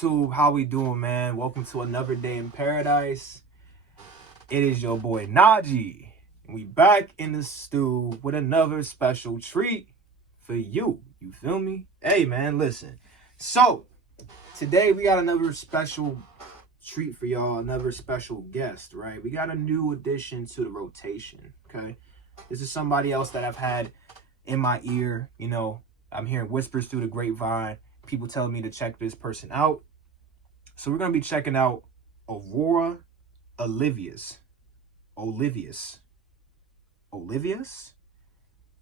YouTube? How we doing, man? Welcome to another day in paradise. It is your boy Najee. And we back in the stew with another special treat for you. You feel me? Hey, man, listen. So, today we got another special treat for y'all. Another special guest, right? We got a new addition to the rotation, okay? This is somebody else that I've had in my ear. You know, I'm hearing whispers through the grapevine. People telling me to check this person out. So we're going to be checking out Aurora Olivas. Olivias,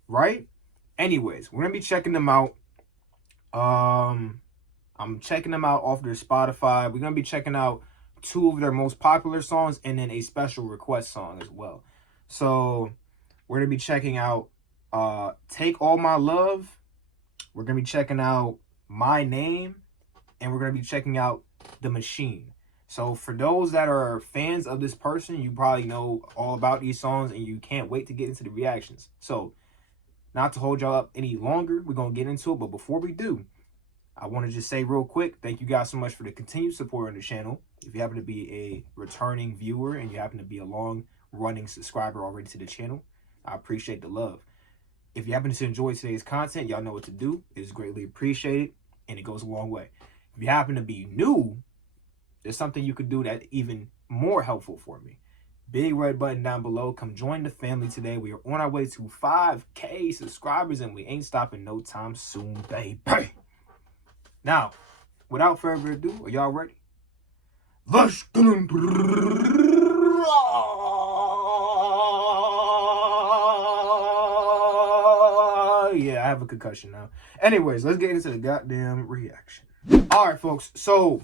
right? Anyways, we're going to be checking them out. I'm checking them out off their Spotify. We're going to be checking out 2 of their most popular songs and then a special request song as well. So we're going to be checking out Take All My Love. We're going to be checking out My Name, and we're going to be checking out The Machine. So for those that are fans of this person, you probably know all about these songs and you can't wait to get into the reactions. So not to hold y'all up any longer, we're going to get into it. But before we do, I want to just say real quick, thank you guys so much for the continued support on the channel. If you happen to be a returning viewer and you happen to be a long-running subscriber already to the channel, I appreciate the love. If you happen to enjoy today's content, y'all know what to do. It is greatly appreciated, and it goes a long way. If you happen to be new, there's something you could do that's even more helpful for me. Big red button down below. Come join the family today. We are on our way to 5K subscribers, and we ain't stopping no time soon, baby. Now, without further ado, are y'all ready? Let's get into yeah, I have a concussion now. Anyways, let's get into the goddamn reaction. All right, folks. So,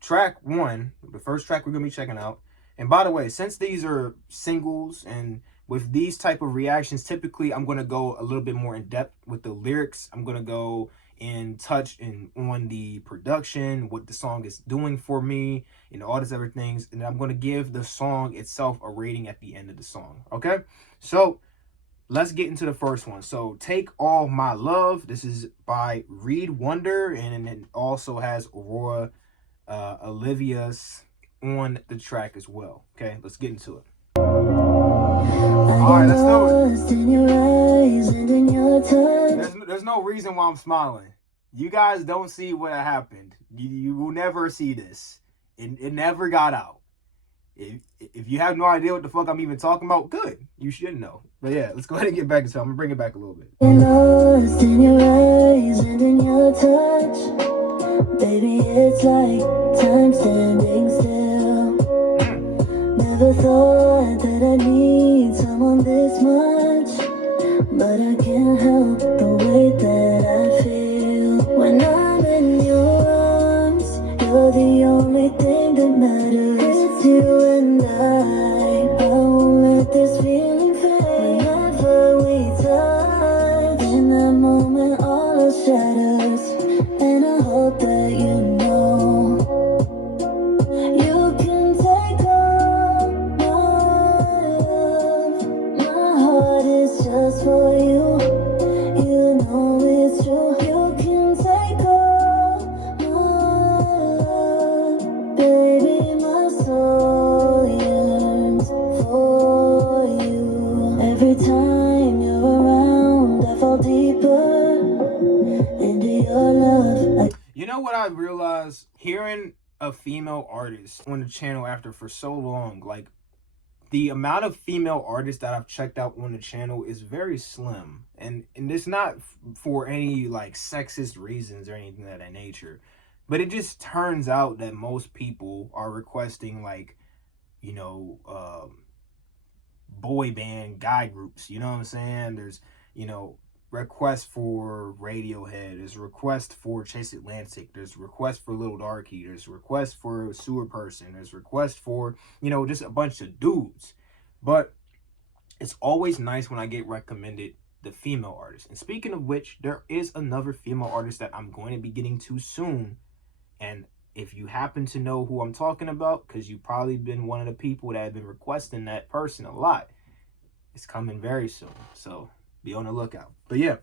track 1, the first track we're going to be checking out. And by the way, since these are singles and with these type of reactions, typically I'm going to go a little bit more in depth with the lyrics. I'm going to go and touch on the production, what the song is doing for me, and all these other things. And I'm going to give the song itself a rating at the end of the song. Okay? So, let's get into the first one. So, Take All My Love. This is by Reed Wonder, and it also has Aurora Olivas on the track as well. Okay, let's get into it. All right, let's do it. There's no reason why I'm smiling. You guys don't see what happened. You will never see this. It never got out. If you have no idea what the fuck I'm even talking about, good. You should know. But yeah, let's go ahead and get back into it. I'm gonna bring it back a little bit. Lost in your eyes and in your touch, baby, it's like time standing still. Never thought that I need someone this much, but I can't help the way that I feel. When I'm in your arms, you're the only thing that matters. It's you and I won't let this feeling fade. Whenever we touch, in that moment all else shatters. And I hope that you know you can take all my love. My heart is just for you. You know it's true. You can take all my love. Baby, my soul yearns for you. Every time you're around, I fall deeper into your love. You know what I realized? Hearing a female artist on the channel after for so long, like the amount of female artists that I've checked out on the channel is very slim. And it's not for any like sexist reasons or anything of that nature. But it just turns out that most people are requesting like, you know, boy band guy groups. You know what I'm saying? There's, you know, request for Radiohead, there's request for Chase Atlantic, there's request for Little Darky, there's request for Sewer Person, there's request for, you know, just a bunch of dudes. But it's always nice when I get recommended the female artist. And speaking of which, there is another female artist that I'm going to be getting to soon. And if you happen to know who I'm talking about, because you've probably been one of the people that have been requesting that person a lot, it's coming very soon. So be on the lookout. But yeah,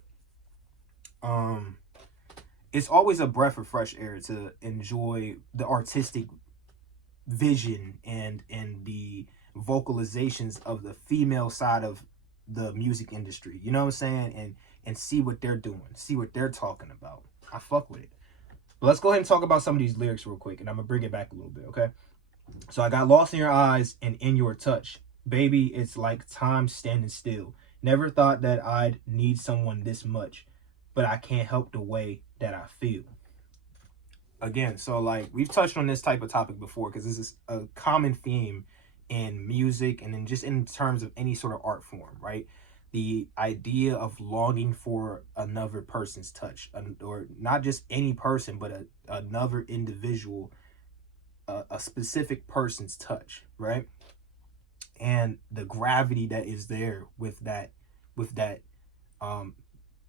it's always a breath of fresh air to enjoy the artistic vision and the vocalizations of the female side of the music industry. You know what I'm saying? And see what they're doing, see what they're talking about. I fuck with it. But let's go ahead and talk about some of these lyrics real quick, and I'm gonna bring it back a little bit, okay? So I got lost in your eyes and in your touch. Baby, it's like time standing still. Never thought that I'd need someone this much, but I can't help the way that I feel. Again, so like we've touched on this type of topic before because this is a common theme in music and in just in terms of any sort of art form, right? The idea of longing for another person's touch, or not just any person, but another individual, a specific person's touch, right? And the gravity that is there with that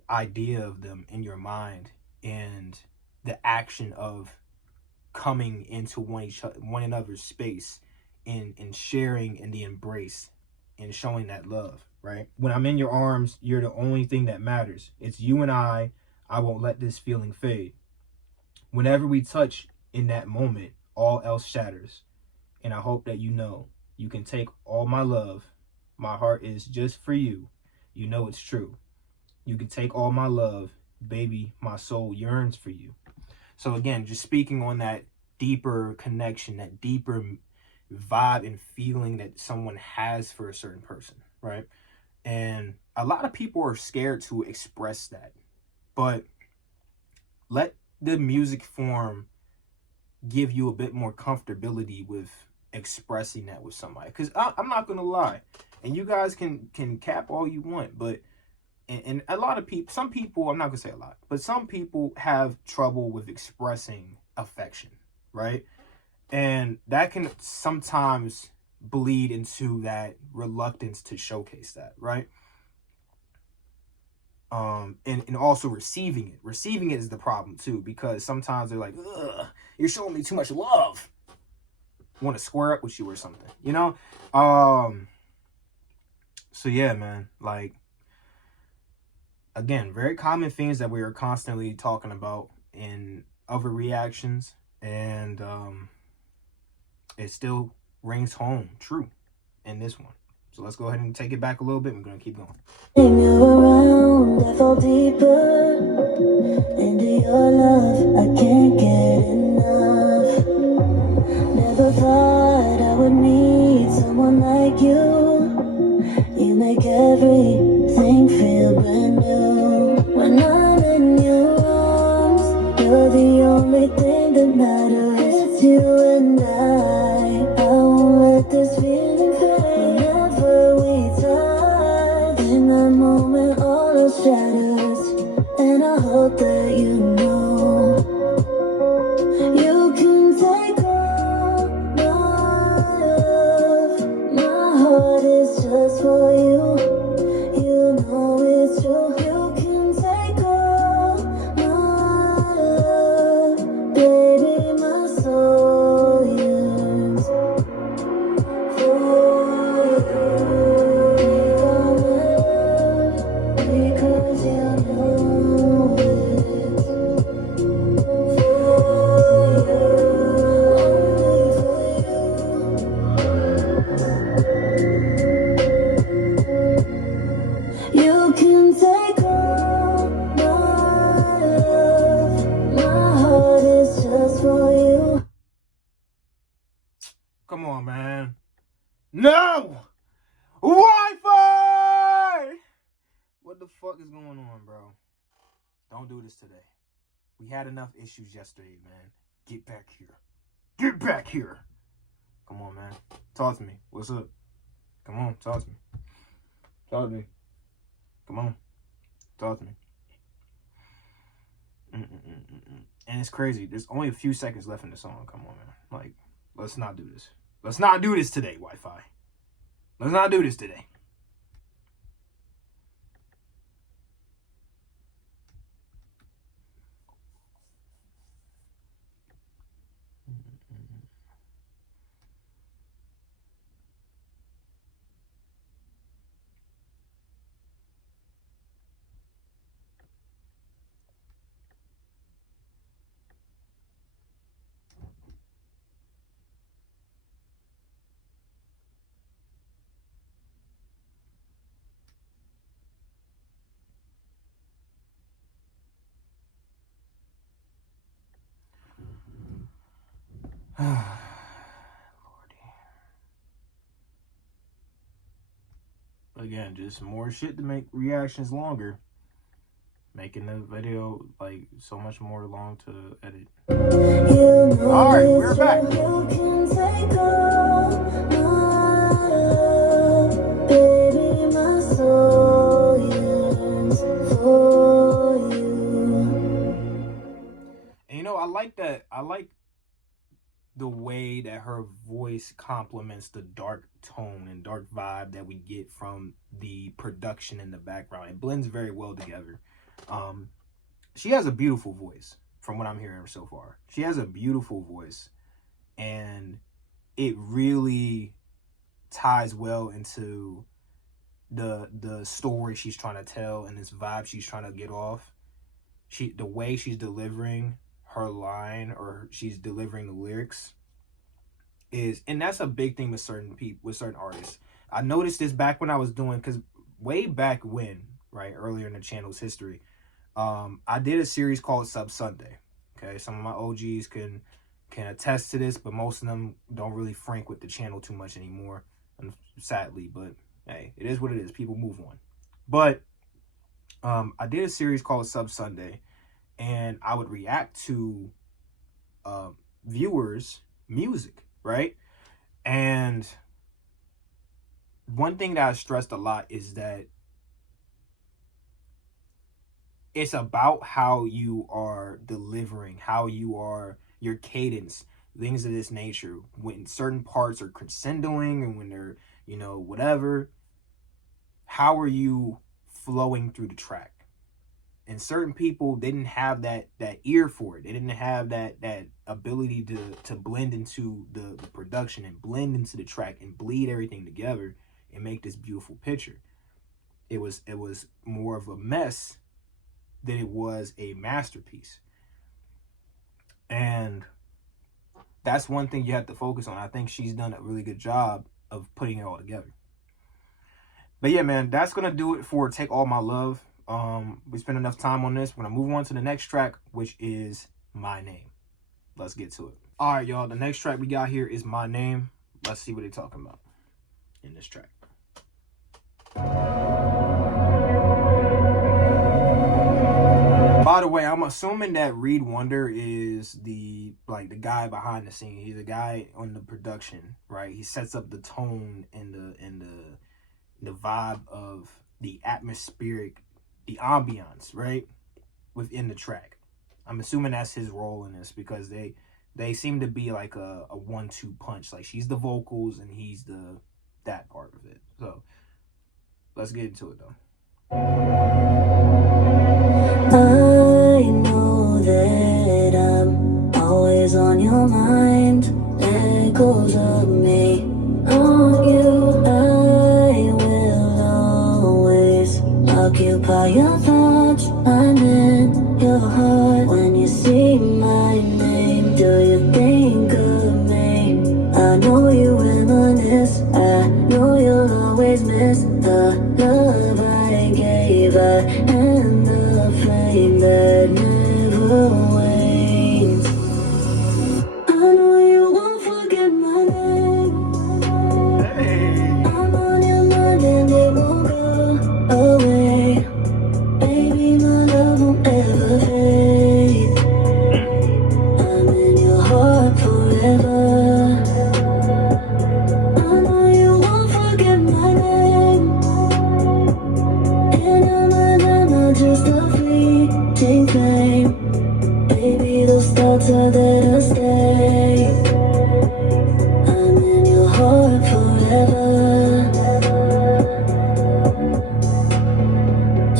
idea of them in your mind, and the action of coming into one another's space and sharing in the embrace and showing that love, right? When I'm in your arms, you're the only thing that matters. It's you and I won't let this feeling fade. Whenever we touch in that moment, all else shatters. And I hope that you know you can take all my love. My heart is just for you. You know it's true. You can take all my love. Baby, my soul yearns for you. So again, just speaking on that deeper connection, that deeper vibe and feeling that someone has for a certain person, right? And a lot of people are scared to express that. But let the music form give you a bit more comfortability with expressing that with somebody. Because I'm not going to lie. And you guys can cap all you want, but and a lot of people, some people, I'm not going to say a lot, but some people have trouble with expressing affection, right? And that can sometimes bleed into that reluctance to showcase that, right? And also receiving it. Receiving it is the problem too, because sometimes they're like, ugh, you're showing me too much love. Want to square up with you or something, you know? So yeah, man, like, again, very common themes that we are constantly talking about in other reactions, and it still rings home true in this one. So let's go ahead and take it back a little bit. We're going to keep going. When you're around, I fall deeper into your love. I can't get enough. Never thought I would meet someone like you. You make everything feel brand new. When I'm in your arms, you're the only thing that matters. It's you and I won't let this feeling fade. Whenever we touch, in that moment all else shatters. And I hope that you know you can take all my love. My heart is just for you. You know it's true. You can take all my love. Baby, my soul yearns for you. Take all my love, because you know it's for you, only for you. You can take all my love. My heart is just for you. Come on, man. No! Wi-Fi! What the fuck is going on, bro? Don't do this today. We had enough issues yesterday, man. Get back here. Get back here. Come on, man. Talk to me. What's up? Come on, talk to me. Talk to me. Come on. Talk to me. And it's crazy. There's only a few seconds left in the song. Come on, man. Like, let's not do this. Let's not do this today, Wi-Fi. Let's not do this today. Lordy. Again, just more shit to make reactions longer. Making the video like so much more long to edit. Alright, we're back. Baby, my soul yearns for you. And you know, I like that. I like the way that her voice complements the dark tone and dark vibe that we get from the production in the background. It blends very well together. She has a beautiful voice from what I'm hearing so far. She has a beautiful voice, and it really ties well into the story she's trying to tell and this vibe she's trying to get off. The way she's delivering her line, or she's delivering the lyrics, is, and that's a big thing with certain people, with certain artists. I noticed this back when I was doing, because way back when, right, earlier in the channel's history, I did a series called Sub Sunday. Okay, some of my OGs can attest to this, but most of them don't really frank with the channel too much anymore, sadly. But hey, it is what it is. People move on. But I did a series called Sub Sunday, and I would react to viewers' music, right? And one thing that I stressed a lot is that it's about how you are delivering, how you are, your cadence, things of this nature. When certain parts are crescendoing and when they're, you know, whatever, how are you flowing through the track? And certain people didn't have that ear for it. They didn't have that ability to blend into the production and blend into the track and bleed everything together and make this beautiful picture. It was more of a mess than it was a masterpiece. And that's one thing you have to focus on. I think she's done a really good job of putting it all together. But yeah, man, that's gonna do it for Take All My Love. We spent enough time on this. We're gonna move on to the next track, which is My Name. Let's get to it. All right, y'all, the next track we got here is My Name. Let's see what they're talking about in this track. By the way, I'm assuming that Reed Wonder is the guy behind the scene. He's the guy on the production, right? He sets up the tone and the vibe of the atmospheric, the ambiance, right, within the track. I'm assuming that's his role in this, because they seem to be like a 1-2 punch. Like, she's the vocals and he's that part of it. So let's get into it though. I know that I'm always on your mind. Echoes of me on you. I will always occupy your thoughts. I'm in your heart. When you see my name, do you think of me? I know you reminisce. I know you'll always miss the love I gave. And the flame that never wanes. I know you won't forget my name. I'm on your mind and it won't go away. Baby, my love won't ever fade. I'm in your heart forever. I know you won't forget my name. And I'm just a fleeting flame. Baby, those thoughts are there to stay. I'm in your heart forever.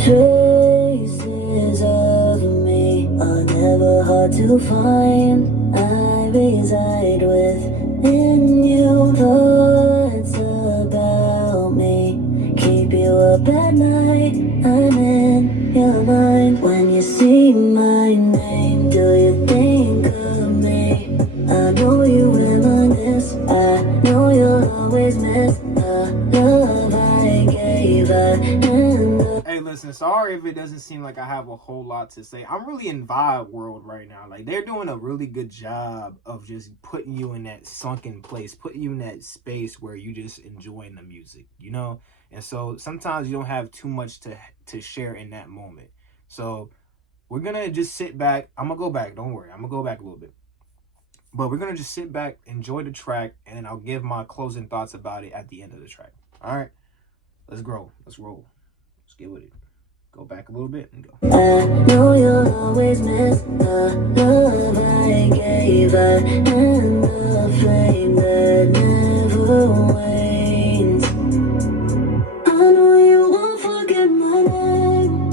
Traces of me are never hard to find. I reside within you. Thoughts about me keep you up at night. I'm in your mind. When you see my name, do you think of me? I know you reminisce. I know you'll always miss the love I gave. Hey, listen, listen, sorry if it doesn't seem like I have a whole lot to say. I'm really in vibe world right now. Like, they're doing a really good job of just putting you in that sunken place, putting you in that space where you just enjoying the music, you know? And so sometimes you don't have too much to share in that moment. So we're going to just sit back. I'm going to go back. Don't worry. I'm going to go back a little bit. But we're going to just sit back, enjoy the track, and I'll give my closing thoughts about it at the end of the track. All right? Let's grow. Let's roll. Let's get with it. Go back a little bit and go. I know you'll always miss the love I gave her and the flame that never wanes. I know you won't forget my name.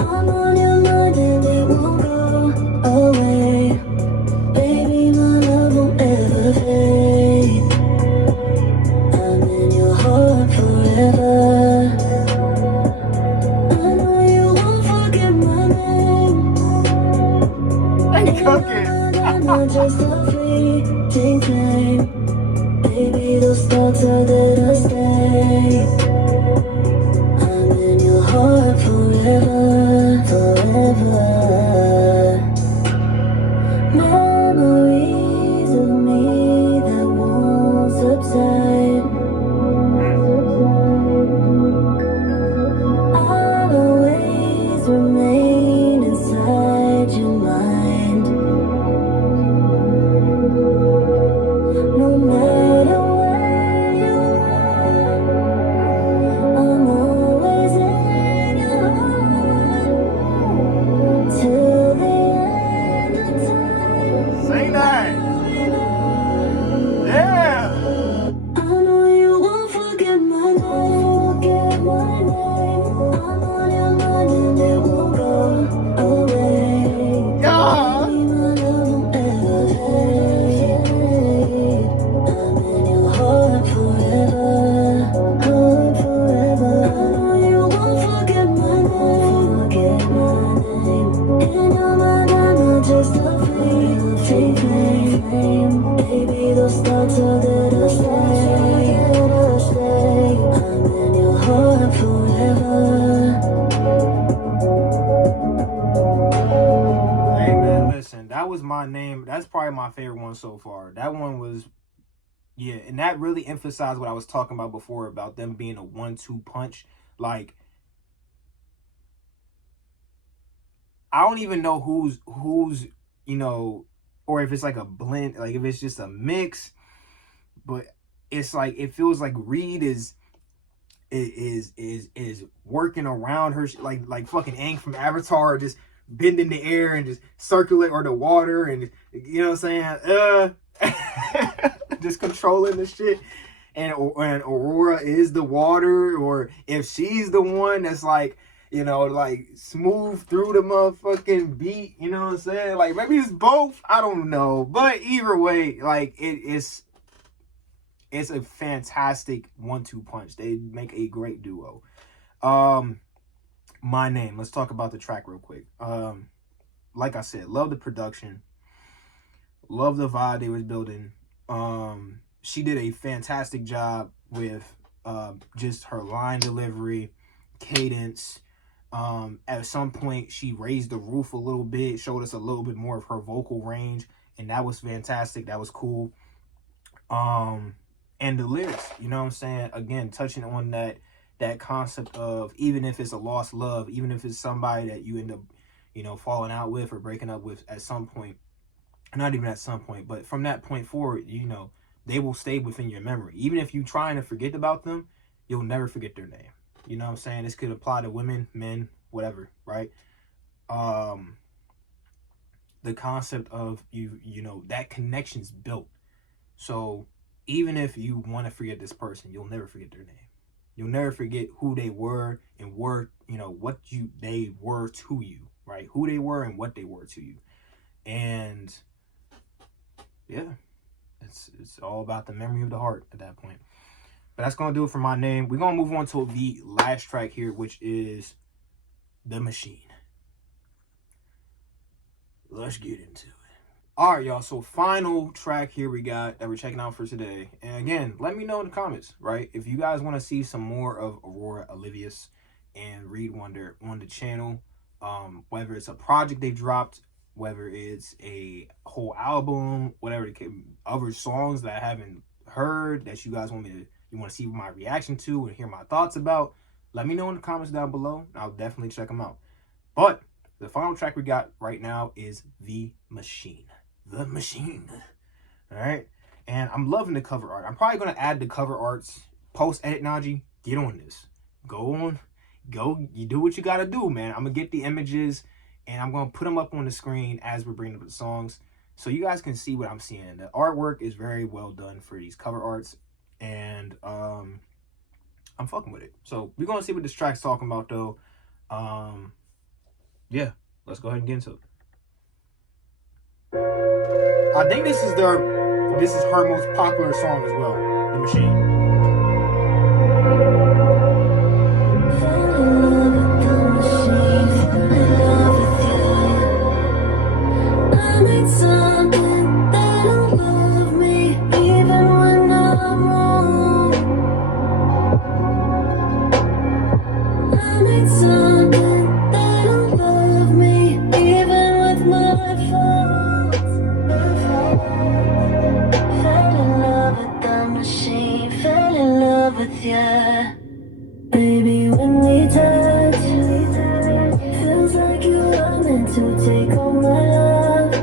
I'm on your mind and it won't go away. Baby, my love won't ever fade. I'm in your heart forever. Just a fleeting flame. Baby, those thoughts are there to stay. I'm in your heart forever, forever. Memories of me that won't subside. I'll always remain inside your mind. No matter where you are, I'm always in your heart till the end of time. Say that. Yeah. I know you won't forget my name. Forget my name. I'm on your mind and it won't go away. Yeah. Baby, my love won't ever fade. I'm in your heart forever, heart forever. I know you won't forget my name. Forget my name. In your mind, I'm not just a fleeting flame. Baby, those thoughts are there to stay. I'm in your heart forever. Hey, man, listen. That was my name. That's probably my favorite one so far. That one was, yeah, and that really emphasized what I was talking about before about them being a 1-2 punch. Like, I don't even know who's you know, or if it's like a blend, like if it's just a mix, but it's like it feels like Reed is working around her, like fucking Aang from Avatar, just bending the air and just circulate, or the water, and you know what I'm saying, just controlling the shit. And Aurora is the water, or if she's the one that's like, you know, like smooth through the motherfucking beat, you know what I'm saying? Like maybe it's both, I don't know. But either way, like it's a fantastic 1-2 punch. They make a great duo. My name. Let's talk about the track real quick. Like I said, love the production, love the vibe they was building. She did a fantastic job with just her line delivery, cadence. At some point, she raised the roof a little bit, showed us a little bit more of her vocal range, and that was fantastic. That was cool. And the lyrics, you know what I'm saying? Again, touching on that concept of, even if it's a lost love, even if it's somebody that you end up, you know, falling out with or breaking up with at some point, not even at some point, but from that point forward, you know, they will stay within your memory. Even if you're trying to forget about them, you'll never forget their name. You know what I'm saying? This could apply to women, men, whatever, right? The concept of you know, that connection's built. So even if you want to forget this person, you'll never forget their name. You'll never forget who they were and were, you know, what they were to you, right? Who they were and what they were to you. And yeah, it's all about the memory of the heart at that point. But that's going to do it for my name. We're going to move on to the last track here, which is The Machine. Let's get into it. All right, y'all. So final track here we got that we're checking out for today. And again, let me know in the comments, right? If you guys want to see some more of Aurora Olivas and read on the channel. Whether it's a project they dropped, whether it's a whole album, whatever other songs that I haven't heard that you guys want to see my reaction to and hear my thoughts about, let me know in the comments down below. I'll definitely check them out. But the final track we got right now is The Machine. The Machine. All right. And I'm loving the cover art. I'm probably going to add the cover arts post-edit. Najee, get on this. Go, you do what you got to do, man. I'm going to get the images and I'm going to put them up on the screen as we're bringing up the songs so you guys can see what I'm seeing. The artwork is very well done for these cover arts, and I'm fucking with it. So we're going to see what this track's talking about, though. Yeah, let's go ahead and get into it. I think this is her most popular song as well, The Machine. Baby, when we touch, feels like you are meant to take all my love.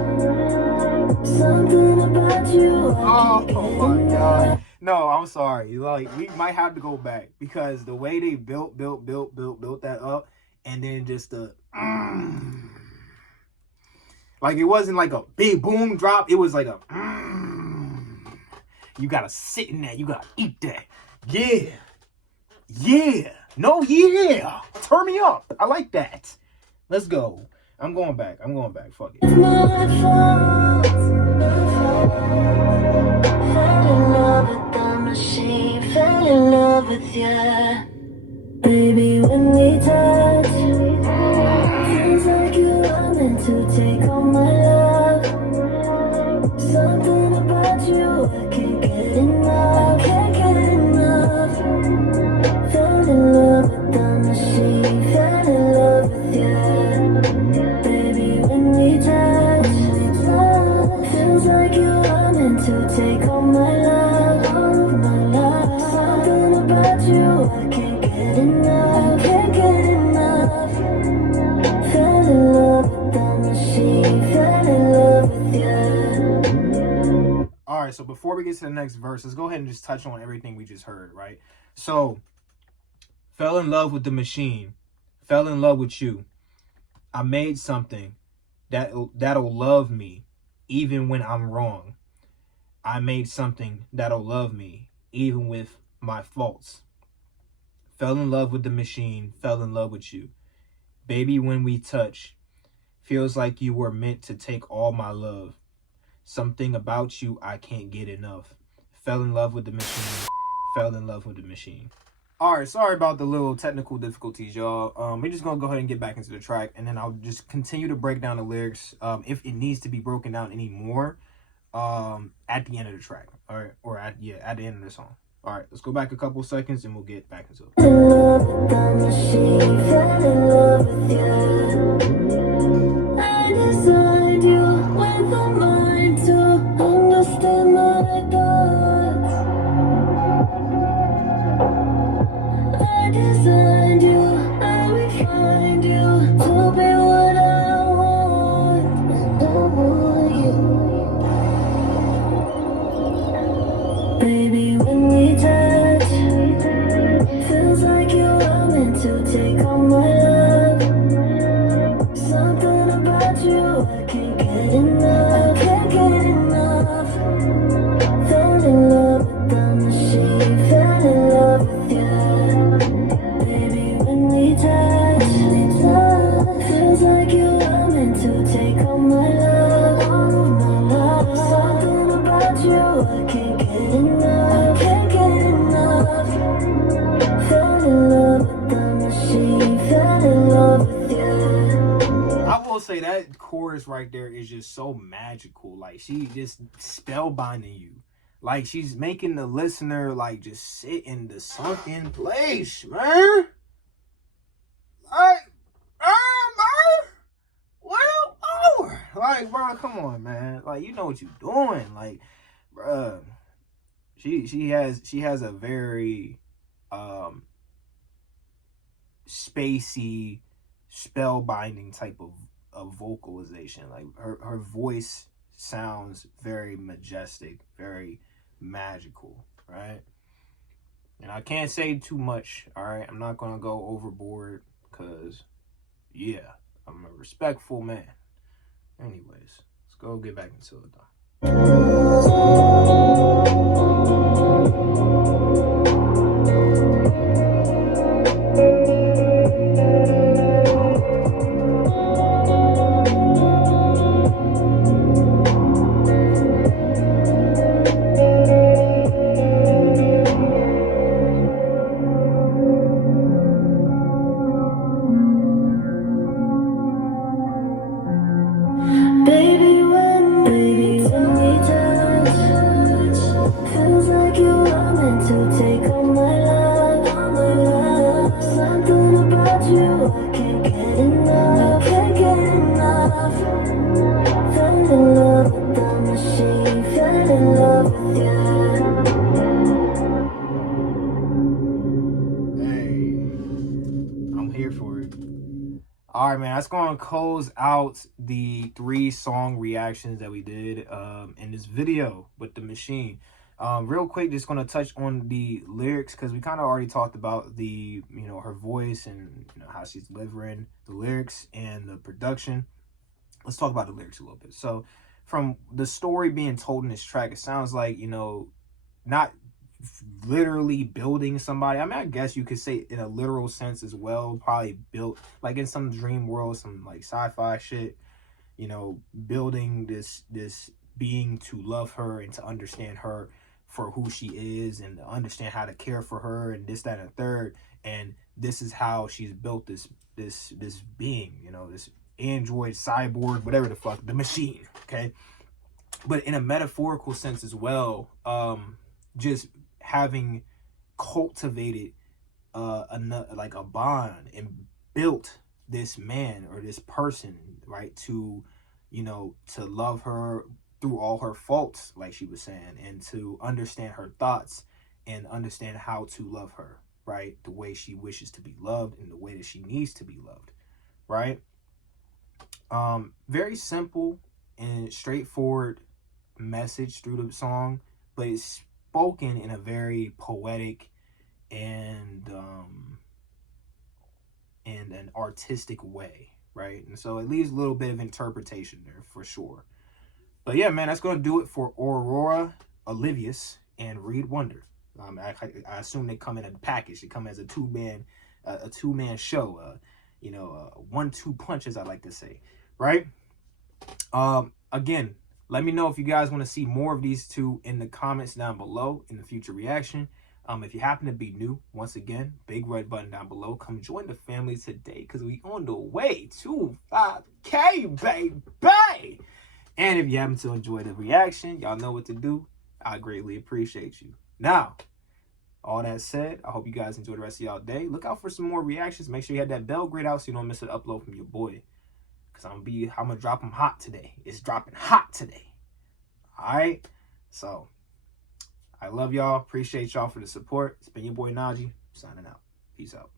Something about you. Oh my god. No, I'm sorry. Like, we might have to go back because the way they built that up, and then just the like, it wasn't like a big boom drop. It was like a you gotta sit in that. You gotta eat that. Yeah. Yeah. No, yeah. Turn me up. I like that. Let's go. I'm going back. Fuck it. Fell in love with the machine. Fell in love with you. Baby, when we touch, feels like you are meant to take all my love. Something about you, I can't get enough. Fell in love with the machine. Fell in love with you. Baby, when we touch, feels like you are meant to take all my love. All of my love. Something about you, I can't get enough. Fell in love with the machine. Fell in love with you. All right, so before we get to the next verse, let's go ahead and just touch on everything we just heard, right? So, fell in love with the machine. Fell in love with you. I made something that'll love me even when I'm wrong. I made something that'll love me even with my faults. Fell in love with the machine. Fell in love with you. Baby, when we touch, feels like you were meant to take all my love. Something about you, I can't get enough. Fell in love with the machine. Fell in love with the machine. All right, sorry about the little technical difficulties, y'all. We're just going to go ahead and get back into the track, and then I'll just continue to break down the lyrics if it needs to be broken down anymore at the end of the track, all right? Or at the end of the song. All right, let's go back a couple seconds, and we'll get back into it. In love with the machine, fell in love with you. I designed you with a mind to understand my thoughts. I designed you, I refined you to be what I want. And I want you. Baby, when we touch, feels like you are meant to take all my love. Something about you, I can't get enough. Fell in love with the machine. Fell in love with you. Baby, when we touch, feels like you are meant to take all my love. All of my love. Something about you, I can't get enough. Fell in love with the machine. Fell in love with you. I will say that chorus right there is just so magical. Like, she just spellbinding you. Like, she's making the listener, like, just sit in the sunken place, man. Well, over. Like, bro, come on, man. Like, you know what you're doing. Like, bro, she has a very spacey, spellbinding type of vocalization. Like her voice sounds very majestic, very magical, right? And I can't say too much, all right? I'm not gonna go overboard because, yeah, I'm a respectful man. Anyways, let's go get back into it though. Baby, when we touch, feels like you are meant to take all my love. Something about you, I can't get enough, Fell in love with the machine, fell in love with you. Hey, I'm here for it. All right, man, that's going to close out the 3 song reactions that we did in this video with the machine. Real quick, just going to touch on the lyrics because we kind of already talked about the, her voice and how she's delivering the lyrics and the production. Let's talk about the lyrics a little bit. So from the story being told in this track, it sounds like, not literally building somebody. I mean, I guess you could say in a literal sense as well, probably built like in some dream world, some like sci-fi shit, building this being to love her and to understand her for who she is and to understand how to care for her and this, that, and a third. And this is how she's built this being, this android, cyborg, whatever the fuck, the machine, okay? But in a metaphorical sense as well, just having cultivated like a bond and built this man or this person, right, to to love her through all her faults, like she was saying, and to understand her thoughts and understand how to love her, right, the way she wishes to be loved and the way that she needs to be loved, right? Very simple and straightforward message through the song, but it's spoken in a very poetic and an artistic way, right? And so it leaves a little bit of interpretation there for sure. But yeah, man, that's going to do it for Aurora Olivas and Reed Wonder. I assume they come in a package. They come as a two-man show, 1-2 punch, as I like to say, right? Again, let me know if you guys want to see more of these two in the comments down below in the future reaction. If you happen to be new, once again, big red button down below. Come join the family today because we on the way to 5K, baby. And if you happen to enjoy the reaction, y'all know what to do. I greatly appreciate you. Now, all that said, I hope you guys enjoy the rest of y'all day. Look out for some more reactions. Make sure you have that bell grayed out so you don't miss an upload from your boy. Because I'm gonna drop them hot today. It's dropping hot today. Alright? So, I love y'all. Appreciate y'all for the support. It's been your boy Najee, signing out. Peace out.